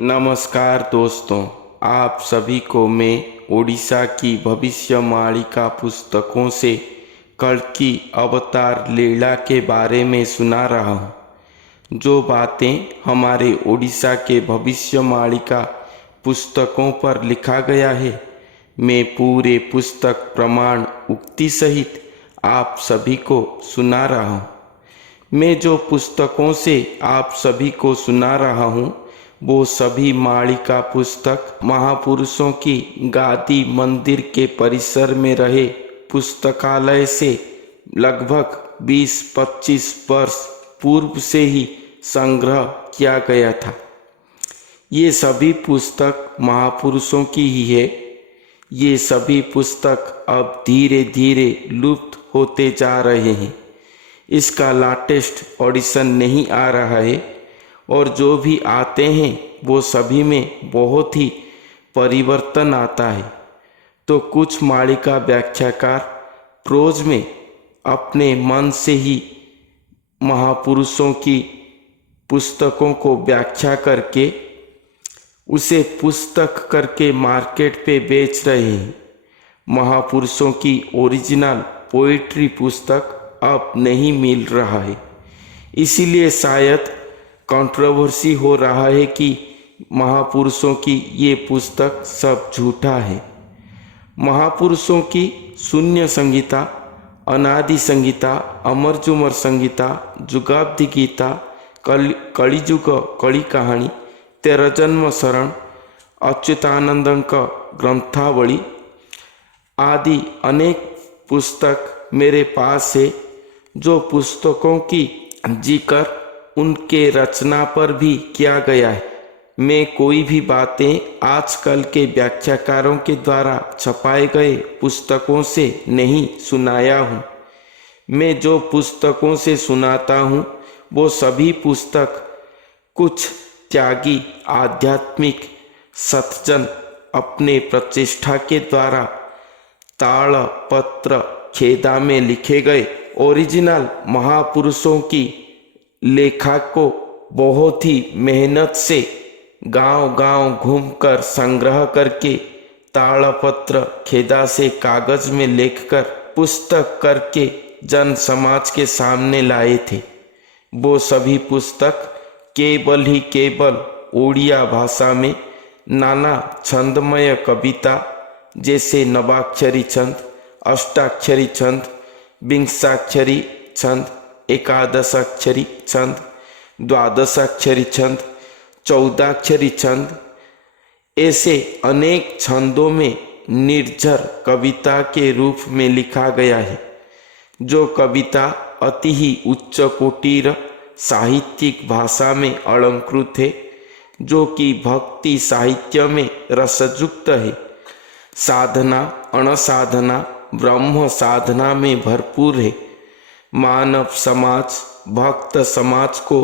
नमस्कार दोस्तों, आप सभी को मैं ओडिशा की भविष्यवाणिका पुस्तकों से कल्कि अवतार लीला के बारे में सुना रहा हूँ। जो बातें हमारे ओडिशा के भविष्यवाणिका पुस्तकों पर लिखा गया है, मैं पूरे पुस्तक प्रमाण उक्ति सहित आप सभी को सुना रहा हूँ। मैं जो पुस्तकों से आप सभी को सुना रहा हूँ वो सभी मालिका पुस्तक महापुरुषों की गादी मंदिर के परिसर में रहे पुस्तकालय से लगभग 20-25 वर्ष पूर्व से ही संग्रह किया गया था। ये सभी पुस्तक महापुरुषों की ही है। ये सभी पुस्तक अब धीरे धीरे लुप्त होते जा रहे हैं। इसका लेटेस्ट ऑडिशन नहीं आ रहा है और जो भी आते हैं वो सभी में बहुत ही परिवर्तन आता है। तो कुछ मालिका व्याख्याकार प्रोज में अपने मन से ही महापुरुषों की पुस्तकों को व्याख्या करके उसे पुस्तक करके मार्केट पे बेच रहे हैं। महापुरुषों की ओरिजिनल पोइट्री पुस्तक अब नहीं मिल रहा है। इसीलिए शायद कंट्रोवर्सी हो रहा है कि महापुरुषों की ये पुस्तक सब झूठा है। महापुरुषों की शून्य संहिता, अनादि संहिता, अमरजुमर संहिता, जुगाब्दि गीता, कलिजुग कड़ी कहानी, तेरह जन्म शरण, अच्युतानंदन का ग्रंथावली आदि अनेक पुस्तक मेरे पास है। जो पुस्तकों की जिक्र उनके रचना पर भी किया गया है। मैं कोई भी बातें आजकल के व्याख्याकारों के द्वारा छपाए गए पुस्तकों से नहीं सुनाया हूँ। मैं जो पुस्तकों से सुनाता हूँ वो सभी पुस्तक कुछ त्यागी आध्यात्मिक सतजन अपने प्रचेष्टा के द्वारा ताड़पत्र खेदा में लिखे गए ओरिजिनल महापुरुषों की लेखा को बहुत ही मेहनत से गांव-गांव घूमकर संग्रह करके ताड़पत्र खेदा से कागज में लिखकर पुस्तक करके जन समाज के सामने लाए थे। वो सभी पुस्तक केवल ओडिया भाषा में नाना छंदमय कविता जैसे नवाक्षरी छंद, अष्टाक्षरी छंद, विंशाक्षरी छंद, एकादशाक्षरी छंद, द्वादशाक्षरी छंद, 14 छंद, ऐसे अनेक छंदों में निर्झर कविता के रूप में लिखा गया है। जो कविता अति ही उच्च कोटिर साहित्यिक भाषा में अलंकृत है, जो कि भक्ति साहित्य में रसयुक्त है, साधना अणसाधना ब्रह्म साधना में भरपूर है। मानव समाज भक्त समाज को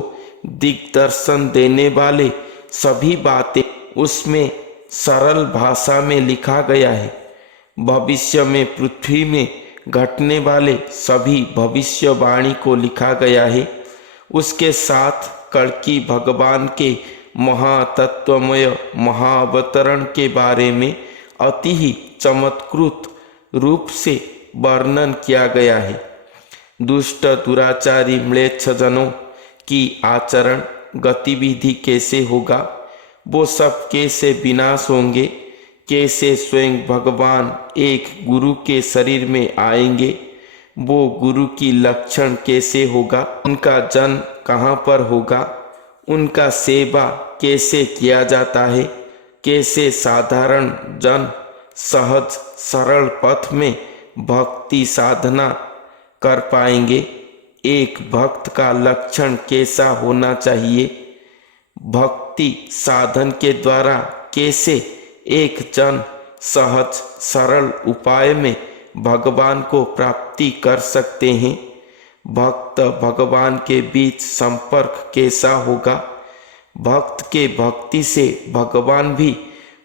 दिग्दर्शन देने वाले सभी बातें उसमें सरल भाषा में लिखा गया है। भविष्य में पृथ्वी में घटने वाले सभी भविष्यवाणी को लिखा गया है। उसके साथ कल्कि भगवान के महातत्वमय महाअवतरण के बारे में अति ही चमत्कृत रूप से वर्णन किया गया है। दुष्ट दुराचारी म्लेच्छ जनों की आचरण गतिविधि कैसे होगा, वो सब कैसे विनाश होंगे, कैसे स्वयं भगवान एक गुरु के शरीर में आएंगे, वो गुरु की लक्षण कैसे होगा, उनका जन्म कहाँ पर होगा, उनका सेवा कैसे किया जाता है, कैसे साधारण जन सहज सरल पथ में भक्ति साधना कर पाएंगे, एक भक्त का लक्षण कैसा होना चाहिए, भक्ति साधन के द्वारा कैसे एक जन सहज सरल उपाय में भगवान को प्राप्ति कर सकते हैं, भक्त भगवान के बीच संपर्क कैसा होगा, भक्त के भक्ति से भगवान भी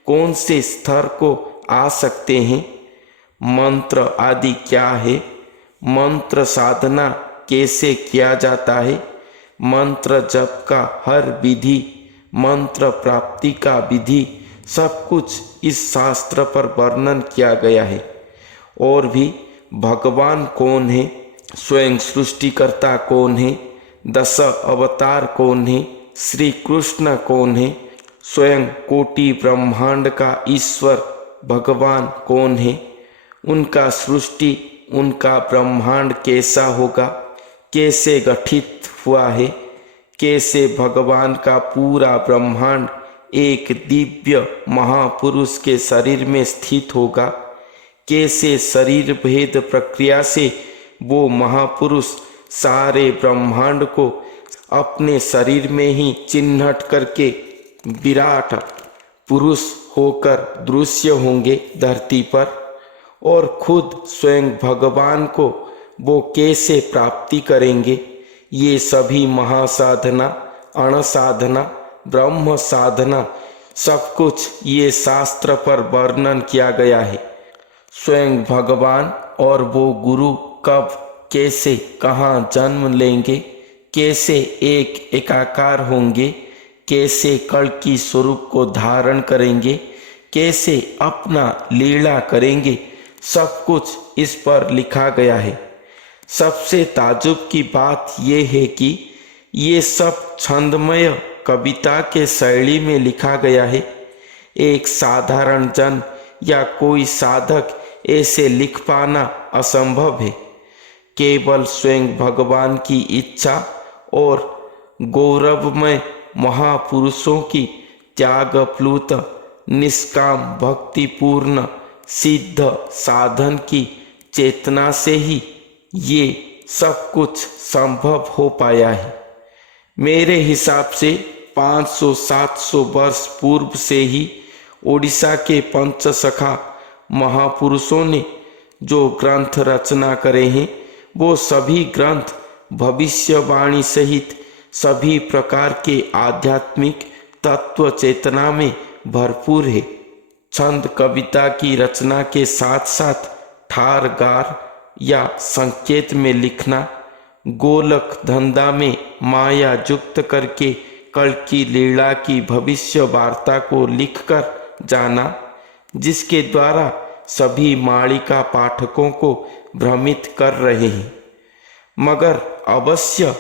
कौन से स्तर को आ सकते हैं, मंत्र आदि क्या है, मंत्र साधना कैसे किया जाता है, मंत्र जप का हर विधि मंत्र प्राप्ति का विधि सब कुछ इस शास्त्र पर वर्णन किया गया है। और भी भगवान कौन है, स्वयं सृष्टिकर्ता कौन है, 10 अवतार कौन है, श्री कृष्ण कौन है, स्वयं कोटि ब्रह्मांड का ईश्वर भगवान कौन है, उनका सृष्टि, उनका ब्रह्मांड कैसा होगा, कैसे गठित हुआ है, कैसे भगवान का पूरा ब्रह्मांड एक दिव्य महापुरुष के शरीर में स्थित होगा, कैसे शरीर भेद प्रक्रिया से वो महापुरुष सारे ब्रह्मांड को अपने शरीर में ही चिन्हट करके विराट पुरुष होकर दृश्य होंगे धरती पर, और खुद स्वयं भगवान को वो कैसे प्राप्ति करेंगे। ये सभी महासाधना, अणसाधना, ब्रह्म साधना सब कुछ ये शास्त्र पर वर्णन किया गया है। स्वयं भगवान और वो गुरु कब, कैसे, कहाँ जन्म लेंगे, कैसे एक एकाकार होंगे, कैसे कल्कि स्वरूप को धारण करेंगे, कैसे अपना लीला करेंगे, सब कुछ इस पर लिखा गया है। सबसे ताजुब की बात यह है कि ये सब छंदमय कविता के शैली में लिखा गया है। एक साधारण जन या कोई साधक ऐसे लिख पाना असंभव है। केवल स्वयं भगवान की इच्छा और गौरवमय महापुरुषों की त्यागप्लुत निष्काम भक्तिपूर्ण सिद्ध साधन की चेतना से ही ये सब कुछ संभव हो पाया है। मेरे हिसाब से 500-700 वर्ष पूर्व से ही ओडिशा के पंचसखा महापुरुषों ने जो ग्रंथ रचना करे हैं, वो सभी ग्रंथ भविष्यवाणी सहित सभी प्रकार के आध्यात्मिक तत्व चेतना में भरपूर है। छंद कविता की रचना के साथ साथ ठार गार या संकेत में लिखना, गोलक धंधा में माया युक्त करके कल की लीला की भविष्य वार्ता को लिखकर जाना, जिसके द्वारा सभी मालिका पाठकों को भ्रमित कर रहे हैं। मगर अवश्य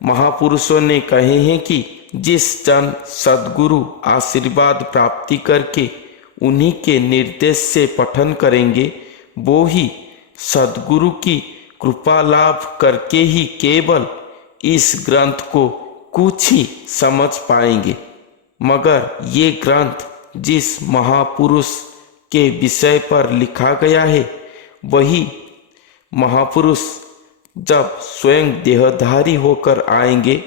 महापुरुषों ने कहे हैं कि जिस जन सद्गुरु आशीर्वाद प्राप्ति करके उन्हीं के निर्देश से पठन करेंगे, वो ही सद्गुरु की कृपा लाभ करके ही केवल इस ग्रंथ को कुछ ही समझ पाएंगे। मगर ये ग्रंथ जिस महापुरुष के विषय पर लिखा गया है, वही महापुरुष जब स्वयं देहधारी होकर आएंगे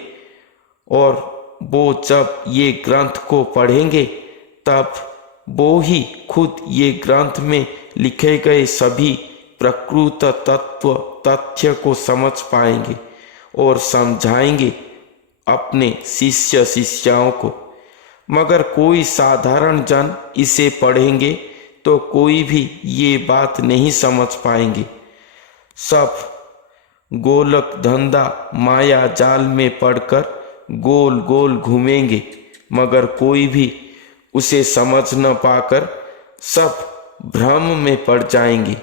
और वो जब ये ग्रंथ को पढ़ेंगे, तब वो ही खुद ये ग्रंथ में लिखे गए सभी प्रकृत तत्व तथ्य को समझ पाएंगे और समझाएंगे अपने शिष्य शिष्याओं को। मगर कोई साधारण जन इसे पढ़ेंगे तो कोई भी ये बात नहीं समझ पाएंगे। सब गोलक धंधा माया जाल में पड़कर गोल गोल घूमेंगे, मगर कोई भी उसे समझ न पाकर सब भ्रम में पड़ जाएंगे।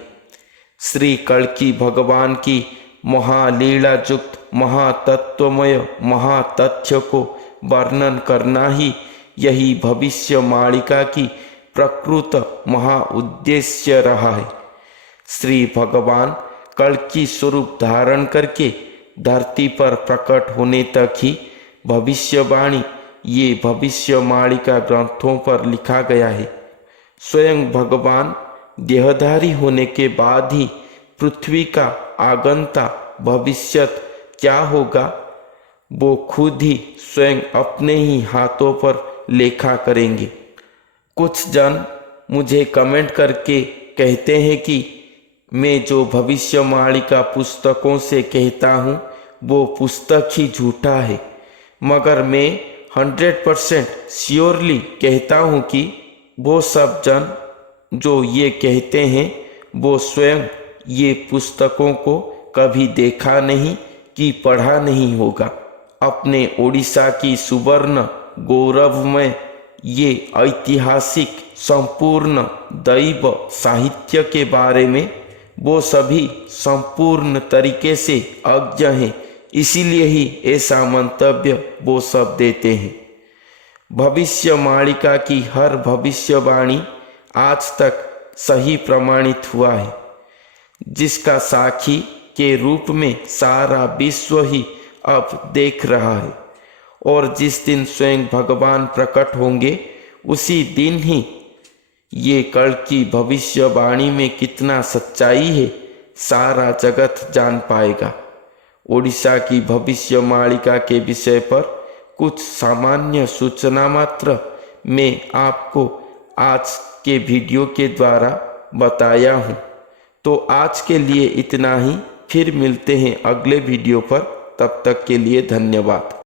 श्री कल्कि भगवान की महालीला युक्त महातत्वमय महातथ्य को वर्णन करना ही यही भविष्य मालिका की प्रकृत महाउद्देश्य रहा है। श्री भगवान कल्कि स्वरूप धारण करके धरती पर प्रकट होने तक ही भविष्यवाणी ये भविष्य मालिका ग्रंथों पर लिखा गया है। स्वयं भगवान देहधारी होने के बाद ही पृथ्वी का आगंता भविष्यत क्या होगा, वो खुद ही स्वयं अपने ही हाथों पर लेखा करेंगे। कुछ जन मुझे कमेंट करके कहते हैं कि मैं जो भविष्य मालिका पुस्तकों से कहता हूँ वो पुस्तक ही झूठा है। मगर मैं 100% श्योरली कहता हूँ कि वो सब जन जो ये कहते हैं वो स्वयं ये पुस्तकों को कभी देखा नहीं कि पढ़ा नहीं होगा। अपने ओडिशा की सुवर्ण गौरवमय ये ऐतिहासिक संपूर्ण दैव साहित्य के बारे में वो सभी संपूर्ण तरीके से अज्ञ हैं, इसीलिए ही ऐसा मंतव्य वो सब देते हैं। भविष्यवाणिका की हर भविष्यवाणी आज तक सही प्रमाणित हुआ है, जिसका साक्षी के रूप में सारा विश्व ही अब देख रहा है। और जिस दिन स्वयं भगवान प्रकट होंगे उसी दिन ही ये कल की भविष्यवाणी में कितना सच्चाई है सारा जगत जान पाएगा। ओडिशा की भविष्यवाणिका के विषय पर कुछ सामान्य सूचना मात्र मैं आपको आज के वीडियो के द्वारा बताया हूँ। तो आज के लिए इतना ही, फिर मिलते हैं अगले वीडियो पर। तब तक के लिए धन्यवाद।